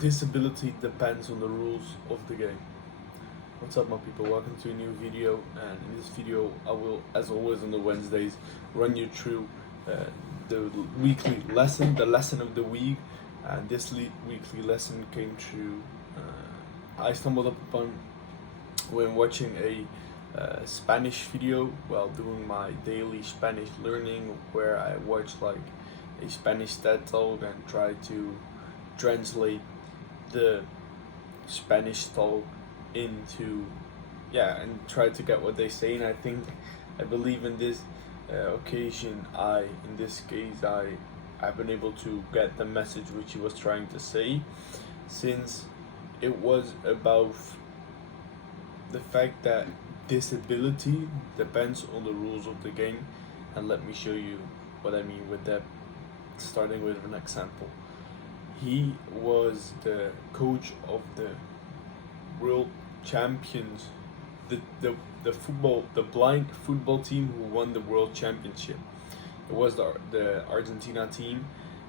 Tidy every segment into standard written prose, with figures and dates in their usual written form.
Disability depends on the rules of the game. What's up, my people? Welcome to a new video, and in this video I will, as always on the Wednesdays, run you through the weekly lesson, the lesson of the week. And this weekly lesson came through, I stumbled upon when watching a Spanish video while doing my daily Spanish learning, where I watch like a Spanish TED talk and try to translate the Spanish talk into and try to get what they say. And I believe in this occasion, in this case I've been able to get the message which he was trying to say, since it was about the fact that disability depends on the rules of the game. And let me show you what I mean with that, starting with an example. He was the coach of the world champions, the blind football team who won the world championship. It was the Argentina team,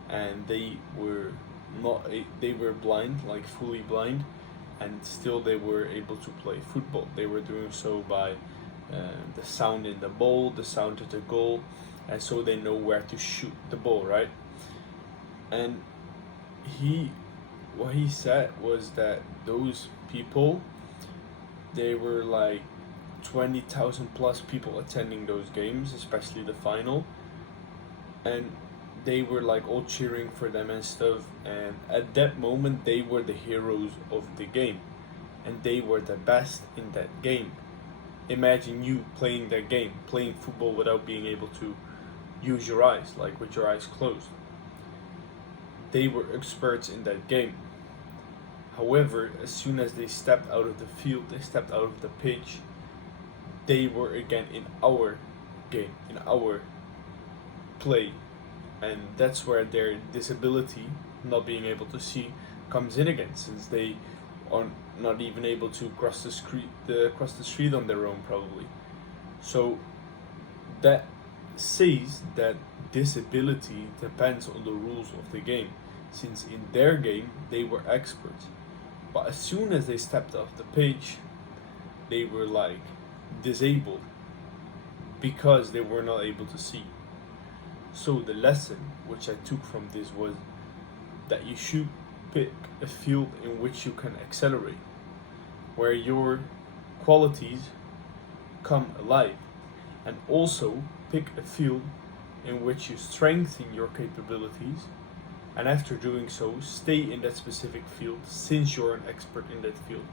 and they were blind, like fully blind, and still they were able to play football. They were doing so by the sound in the ball, the sound of the goal, and so they know where to shoot the ball, right? And what he said was that those people, they were like 20,000 plus people attending those games, especially the final, and they were like all cheering for them and stuff. And at that moment they were the heroes of the game, and they were the best in that game. Imagine you playing that game, playing football without being able to use your eyes, like with your eyes closed. They were experts in that game. However, as soon as they stepped out of the field, they stepped out of the pitch, they were again in our game, in our play. And that's where their disability, not being able to see, comes in again, since they are not even able to cross the street on their own, probably. So that says that disability depends on the rules of the game, since in their game they were experts, but as soon as they stepped off the pitch, they were like disabled because they were not able to see. So the lesson which I took from this was that you should pick a field in which you can accelerate, where your qualities come alive, and also pick a field in which you strengthen your capabilities, and after doing so, stay in that specific field, since you're an expert in that field.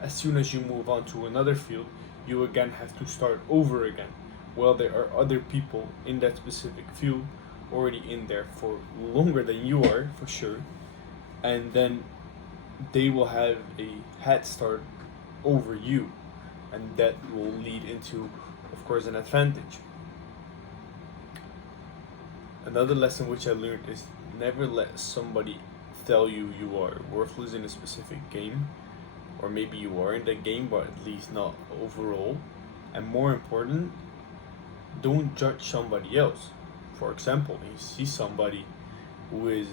As soon as you move on to another field, you again have to start over again. Well, there are other people in that specific field already in there for longer than you are, for sure, and then they will have a head start over you, and that will lead into, of course, an advantage. Another lesson which I learned is never let somebody tell you you are worthless in a specific game, or maybe you are in that game, but at least not overall. And more important, don't judge somebody else. For example, you see somebody who is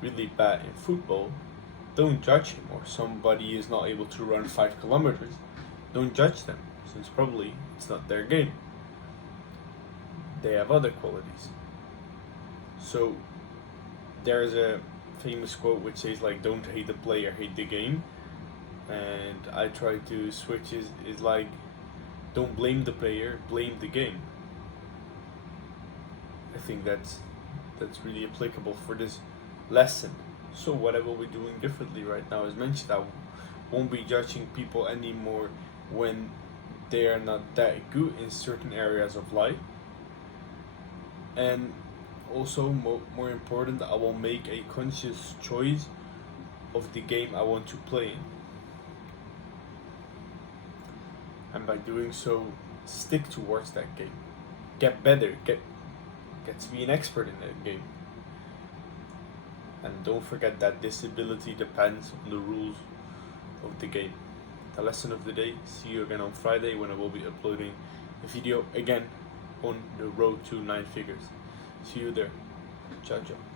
really bad in football, don't judge him. Or somebody is not able to run 5 kilometers, don't judge them, since probably it's not their game. They have other qualities. So there's a famous quote which says like, don't hate the player, hate the game. And I try to switch is like, don't blame the player, blame the game. I think that's really applicable for this lesson. So what I will be doing differently right now, as mentioned, I won't be judging people anymore when they are not that good in certain areas of life. And also, more important, I will make a conscious choice of the game I want to play in. And by doing so, stick towards that game. Get better, get to be an expert in that game. And don't forget that disability depends on the rules of the game. The lesson of the day. See you again on Friday, when I will be uploading a video again on the road to 9 figures. See you there. Ciao, ciao.